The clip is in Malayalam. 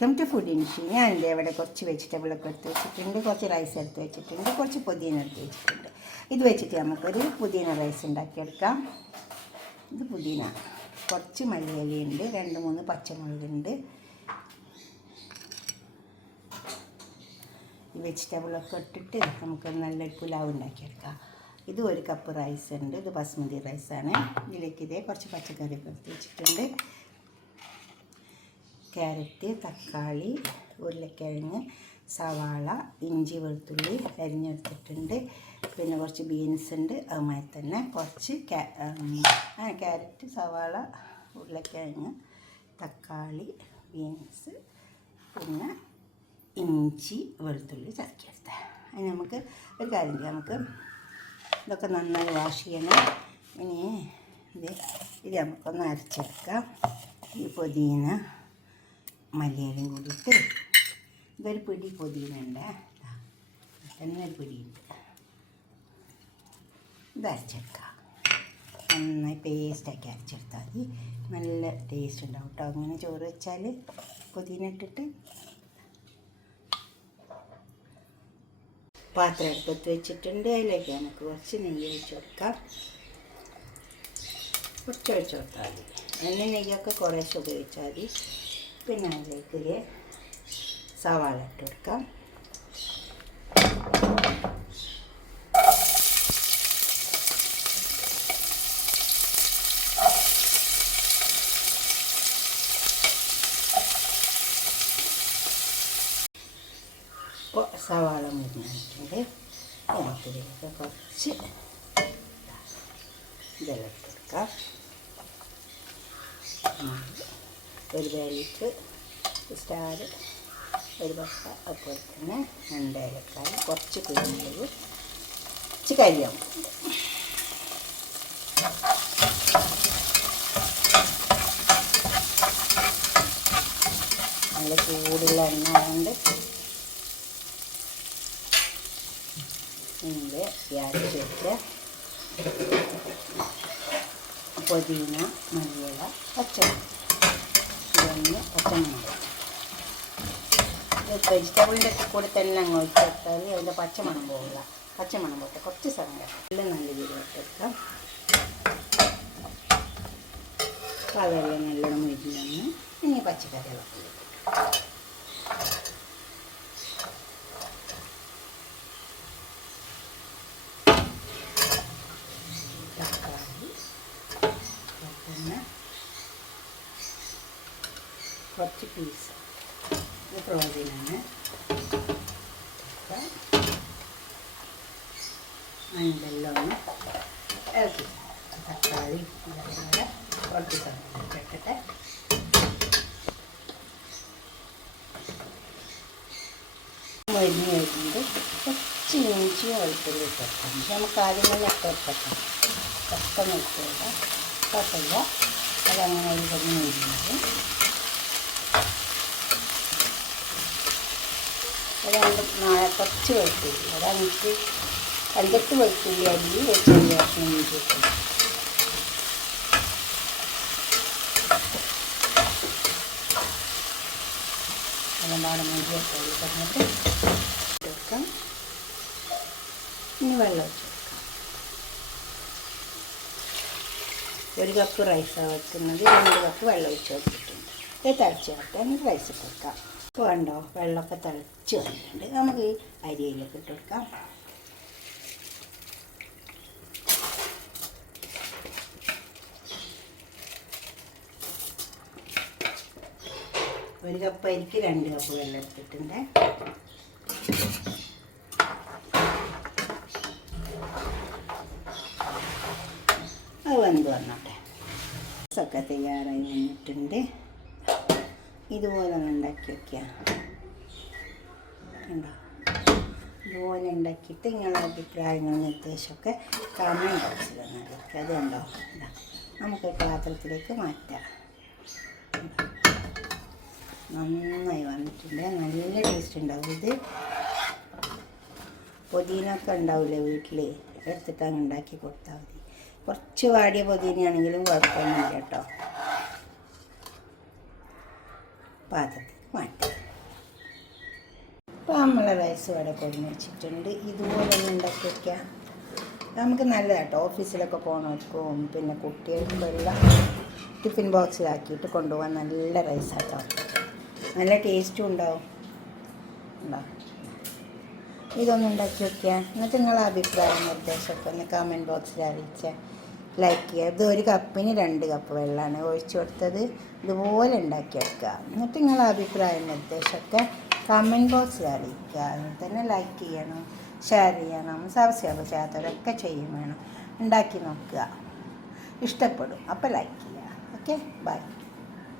Welcome to food ഇൻഷി. ഞാനിവിടെ ഇവിടെ കുറച്ച് വെജിറ്റബിളൊക്കെ എടുത്ത് വെച്ചിട്ടുണ്ട്, കുറച്ച് റൈസ് എടുത്ത് വെച്ചിട്ടുണ്ട്, കുറച്ച് പുതിന എടുത്ത് വെച്ചിട്ടുണ്ട്. ഇത് വെച്ചിട്ട് നമുക്കൊരു പുതിന റൈസ് ഉണ്ടാക്കിയെടുക്കാം. ഇത് പുതിന, കുറച്ച് മല്ലിയിലയുണ്ട്, 2-3 പച്ചമുളകുണ്ട്. ഈ വെജിറ്റബിളൊക്കെ ഇട്ടിട്ട് നമുക്ക് നല്ലൊരു പുലാവ് ഉണ്ടാക്കിയെടുക്കാം. ഇത് 1 കപ്പ് റൈസ് ഉണ്ട്, ഇത് ബസ്മതി റൈസാണ്. ഇതിലേക്ക് കുറച്ച് പച്ചക്കറിയൊക്കെ എടുത്ത് വെച്ചിട്ടുണ്ട്. ക്യാരറ്റ്, തക്കാളി, ഉരുളക്കിഴങ്ങ്, സവാള, ഇഞ്ചി, വെളുത്തുള്ളി അരിഞ്ഞെടുത്തിട്ടുണ്ട്. പിന്നെ കുറച്ച് ബീൻസ് ഉണ്ട്. അതുമായി തന്നെ കുറച്ച് ക്യാരറ്റ്, സവാള, ഉരുളക്കിഴങ്ങ്, തക്കാളി, ബീൻസ്, പിന്നെ ഇഞ്ചി, വെളുത്തുള്ളി ചതക്കിയെടുത്ത. അതിന് നമുക്ക് ഒരു കാര്യം ചെയ്യാം, നമുക്ക് ഇതൊക്കെ നന്നായി വാഷ് ചെയ്യണം. ഇനി ഇത് നമുക്കൊന്ന് അരച്ചെടുക്കാം. ഈ പുതിന മല്ലിയിലും കൂടിയിട്ട് ഇതൊരു പിടി പുതിന ഉണ്ട്, എന്നൊരു പിടിയുണ്ട്. ഇത് അരച്ചെടുക്കാം. നന്നായി പേസ്റ്റാക്കി അരച്ചെടുത്താൽ മതി. നല്ല ടേസ്റ്റ് ഉണ്ടാവും കേട്ടോ. അങ്ങനെ ചോറ് വെച്ചാൽ പുതിന ഇട്ടിട്ട്. പാത്രം എടുത്ത് വെച്ചിട്ടുണ്ട്. അതിലേക്ക് നമുക്ക് കുറച്ച് നെയ്യ് ഒഴിച്ച് കൊടുക്കാം. കുറച്ച് ഒഴിച്ച് കൊടുത്താൽ മതി. എണ്ണ നെയ്യൊക്കെ കുറേശ്ശെ ഉപയോഗിച്ചാൽ മതി. പിന്നെ അതിലേക്ക് സവാള ഇട്ട് കൊടുക്കാം. ഇപ്പോൾ സവാള മുരിഞ്ഞിട്ടുണ്ട്. നമുക്കിതിലേക്ക് കുറച്ച് ഇതെല്ലാം ഇട്ട് കൊടുക്കാം. ഒരു വേലിക്ക് സ്റ്റാർ, ഒരു പട്ട, അതുപോലെ തന്നെ 2 ഏലക്കായ, കുറച്ച് കുരുമുളക്, കുറച്ച് കരിയാമ്പ്. നല്ല ചൂടുള്ള എണ്ണ കൊണ്ട് ഇതിൻ്റെ അരച്ച് വെച്ച പുതിന, മല്ലിയില, പച്ചമുളക്, ഇതൊന്ന് പച്ചമുളക് വെജിറ്റബിളിൻ്റെ കൂടെ തന്നെ അങ്ങ് ഒഴിച്ച് കൊടുത്താൽ അതിൻ്റെ പച്ചമണം പോകില്ല. പച്ചമണം പോട്ടെ, കുറച്ച് സമയം എല്ലാം നല്ല രീതിയിൽ ഇട്ടെടുക്കാം. അപ്പോൾ അതെല്ലാം നല്ലോണം മുരിഞ്ഞ് ഇനി പച്ചക്കറികളൊക്കെ തക്കാളി, പിന്നെ കുറച്ച് പീസ് ഇത് ഫ്രോസിനാണ്. അതിനെല്ലാം ഒന്ന് ഇളക്കി തക്കാളി ഇതൊക്കെ കുറച്ച് സമയം ഇട്ടിട്ട് മരിഞ്ഞ് വരുന്നത് കുറച്ച് ഇഞ്ചി വെളുത്തുള്ളി ഇട്ടെടുക്കാം. പക്ഷെ നമുക്ക് ആദ്യം തന്നെ ഇട്ടെടുക്കാം. പെട്ടെന്ന് ഇട്ടില്ല, കുഴപ്പമില്ല. അതങ്ങനെ ഇതൊന്ന് മരിഞ്ഞത് കുറച്ച് വെളുത്തുള്ളി, 5-8 വെളുത്തുള്ളി അരി വെച്ച് ഇഞ്ചി ഇട്ടു. അതെല്ലാം മഞ്ചി വെച്ചാൽ പറഞ്ഞിട്ട് എടുക്കാം. ഇനി വെള്ളം ഒഴിച്ച് കൊടുക്കാം. 1 കപ്പ് റൈസാണ് വെക്കുന്നത്, 2 കപ്പ് വെള്ളം ഒഴിച്ച് വെച്ചിട്ടുണ്ട്. ഇത് തിളച്ച് വെക്കാം. എന്നിട്ട് റൈസ് ഇട്ട് കൊടുക്കാം. ഇപ്പോൾ കണ്ടോ, വെള്ളമൊക്കെ തിളച്ച് വന്നിട്ടുണ്ട്. നമുക്ക് ഈ അരിയിലേക്ക് ഇട്ട് കൊടുക്കാം. ഒരു കപ്പ് അരിക്ക് 2 കപ്പ് വെള്ളം എടുത്തിട്ടുണ്ട്. അത് വെന്ത് വന്നോട്ടെ. ഒക്കെ തയ്യാറായി വന്നിട്ടുണ്ട്. ഇതുപോലെ ഒന്ന് ഉണ്ടാക്കി വയ്ക്കുക. ഉണ്ടോ, ഇതുപോലെ ഉണ്ടാക്കിയിട്ട് നിങ്ങളുടെ അഭിപ്രായങ്ങളും നിർദ്ദേശമൊക്കെ കമൻറ്റ് ബോക്സിലൊന്ന് അറിയിക്കുക. അതുകൊണ്ടോ നമുക്ക് പാത്രത്തിലേക്ക് മാറ്റാം. നന്നായി വന്നിട്ടുണ്ട്. നല്ല ടേസ്റ്റ് ഉണ്ടാവും. ഇത് പുതിനൊക്കെ ഉണ്ടാവില്ലേ വീട്ടിൽ, എടുത്തിട്ട് അങ്ങ് ഉണ്ടാക്കി കൊടുത്താൽ മതി. കുറച്ച് വാടിയ പുതിനയാണെങ്കിലും കുഴപ്പമൊന്നുമില്ല കേട്ടോ. പാത്രത്തിൽ മാറ്റാം. അപ്പോൾ നമ്മളെ റൈസ് ഇവിടെ കൊടുന്ന് വെച്ചിട്ടുണ്ട്. ഇതുപോലെ ഒന്ന് ഉണ്ടാക്കി വയ്ക്കാം. നമുക്ക് നല്ലതാട്ടോ, ഓഫീസിലൊക്കെ പോകണവർക്കും പിന്നെ കുട്ടികൾക്കും എല്ലാം ടിഫിൻ ബോക്സിലാക്കിയിട്ട് കൊണ്ടുപോകാൻ നല്ല റൈസാട്ടോ. നല്ല ടേസ്റ്റും ഉണ്ടാവും. ഇതൊന്നും ഉണ്ടാക്കി വയ്ക്കുക. എന്നിട്ട് നിങ്ങളെ അഭിപ്രായം നിർദ്ദേശമൊക്കെ ഒന്ന് കമൻറ്റ് ബോക്സിൽ അറിയിച്ചാൽ ലൈക്ക് ചെയ്യുക. ഇത് 1 കപ്പിന് 2 കപ്പ് വെള്ളമാണ് ഒഴിച്ചു കൊടുത്തത്. ഇതുപോലെ ഉണ്ടാക്കിയെടുക്കുക. എന്നിട്ട് നിങ്ങളെ അഭിപ്രായം നിർദ്ദേശമൊക്കെ കമൻറ്റ് ബോക്സിൽ അറിയിക്കുക. അതിൽ തന്നെ ലൈക്ക് ചെയ്യണം, ഷെയർ ചെയ്യണം, സബ്സ്ക്രൈബ് ചെയ്യാത്തവരൊക്കെ ചെയ്യും വേണം. ഉണ്ടാക്കി നോക്കുക, ഇഷ്ടപ്പെടും. അപ്പോൾ ലൈക്ക് ചെയ്യുക. Okay, by.